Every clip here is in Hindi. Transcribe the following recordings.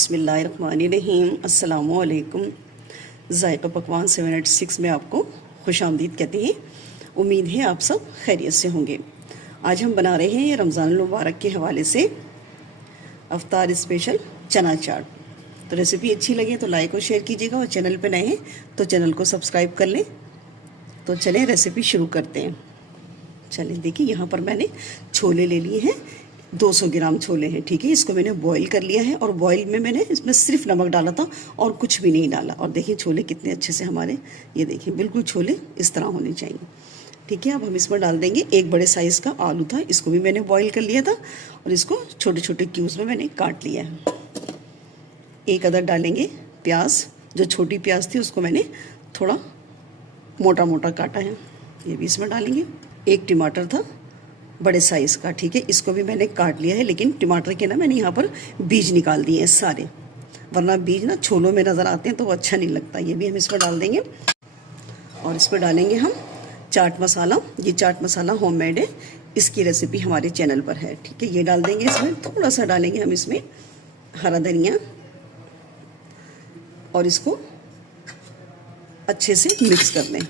बिस्मिल्लाहिर्रहमानिर्रहीम। अस्सलामु अलैकुम। ज़ायक़ा पकवान 786 में आपको खुश आमदीद कहते हैं। उम्मीद है आप सब खैरियत से होंगे। आज हम बना रहे हैं रमज़ान मुबारक के हवाले से अफ्तार स्पेशल चना चाट। तो रेसिपी अच्छी लगे तो लाइक और शेयर कीजिएगा, और चैनल पे नए हैं तो चैनल को सब्सक्राइब कर लें। तो चलें रेसिपी शुरू करते हैं। चलें देखिए, यहाँ पर मैंने छोले ले लिए हैं, 200 ग्राम छोले हैं। ठीक है, इसको मैंने बॉईल कर लिया है, और बॉईल में मैंने इसमें सिर्फ नमक डाला था और कुछ भी नहीं डाला। और देखिए छोले कितने अच्छे से हमारे, ये देखिए बिल्कुल छोले इस तरह होने चाहिए। ठीक है, अब हम इसमें डाल देंगे एक बड़े साइज़ का आलू था, इसको भी मैंने बॉईल कर लिया था और इसको छोटे छोटे क्यूब्स में मैंने काट लिया है। एक अदर डालेंगे प्याज, जो छोटी प्याज थी उसको मैंने थोड़ा मोटा मोटा काटा है, ये भी इसमें डालेंगे। एक टमाटर था बड़े साइज़ का, ठीक है, इसको भी मैंने काट लिया है, लेकिन टमाटर के ना मैंने यहाँ पर बीज निकाल दिए हैं सारे, वरना बीज ना छोलों में नज़र आते हैं तो वो अच्छा नहीं लगता। ये भी हम इसमें डाल देंगे। और इस पर डालेंगे हम चाट मसाला। ये चाट मसाला होममेड है, इसकी रेसिपी हमारे चैनल पर है। ठीक है, ये डाल देंगे इसमें। थोड़ा सा डालेंगे हम इसमें हरा धनिया, और इसको अच्छे से मिक्स कर दें।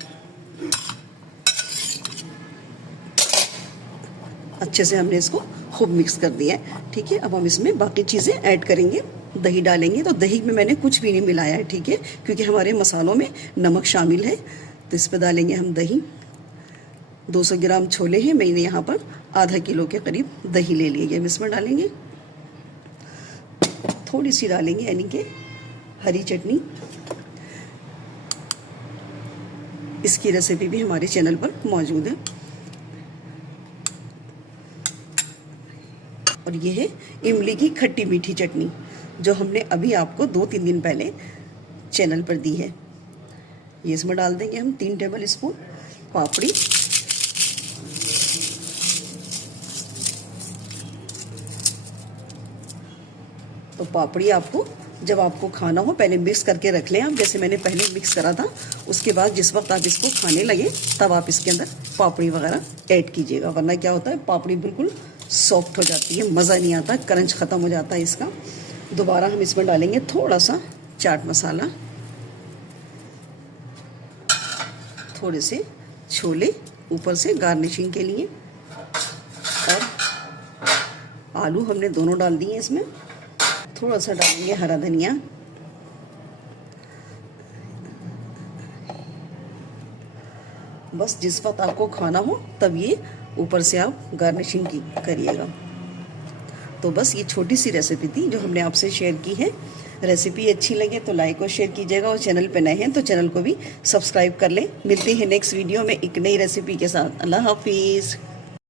अच्छे से हमने इसको खूब मिक्स कर दिया है। ठीक है, अब हम इसमें बाकी चीज़ें ऐड करेंगे। दही डालेंगे, तो दही में मैंने कुछ भी नहीं मिलाया है, ठीक है, क्योंकि हमारे मसालों में नमक शामिल है। तो इस पर डालेंगे हम दही। 200 ग्राम छोले हैं, मैंने यहाँ पर आधा किलो के करीब दही ले लिए, हम इसमें डालेंगे। थोड़ी सी डालेंगे यानी कि हरी चटनी। इसकी रेसिपी भी हमारे चैनल पर मौजूद है। और ये है इमली की खट्टी मीठी चटनी, जो हमने अभी आपको 2-3 दिन पहले चैनल पर दी है। ये इसमें डाल देंगे हम 3 टेबल स्पून पापड़ी। तो पापड़ी आपको जब आपको खाना हो पहले मिक्स करके रख लें आप, जैसे मैंने पहले मिक्स करा था। उसके बाद जिस वक्त आप इसको खाने लगे तब आप इसके अंदर पापड़ी वगैरह ऐड कीजिएगा, वरना क्या होता है पापड़ी बिल्कुल सॉफ्ट हो जाती है, मज़ा नहीं आता, क्रंच ख़त्म हो जाता है इसका। दोबारा हम इसमें डालेंगे थोड़ा सा चाट मसाला, थोड़े से छोले ऊपर से गार्निशिंग के लिए, और आलू हमने दोनों डाल दिए इसमें। थोड़ा सा डालेंगे हरा धनिया, बस जिस वक्त आपको खाना हो तब ये ऊपर से आप गार्निशिंग की करिएगा। तो बस ये छोटी सी रेसिपी थी जो हमने आपसे शेयर की है। रेसिपी अच्छी लगे तो लाइक और शेयर कीजिएगा, और चैनल पे नए हैं तो चैनल को भी सब्सक्राइब कर लें। मिलते हैं नेक्स्ट वीडियो में एक नई रेसिपी के साथ। अल्लाह हाफिज़।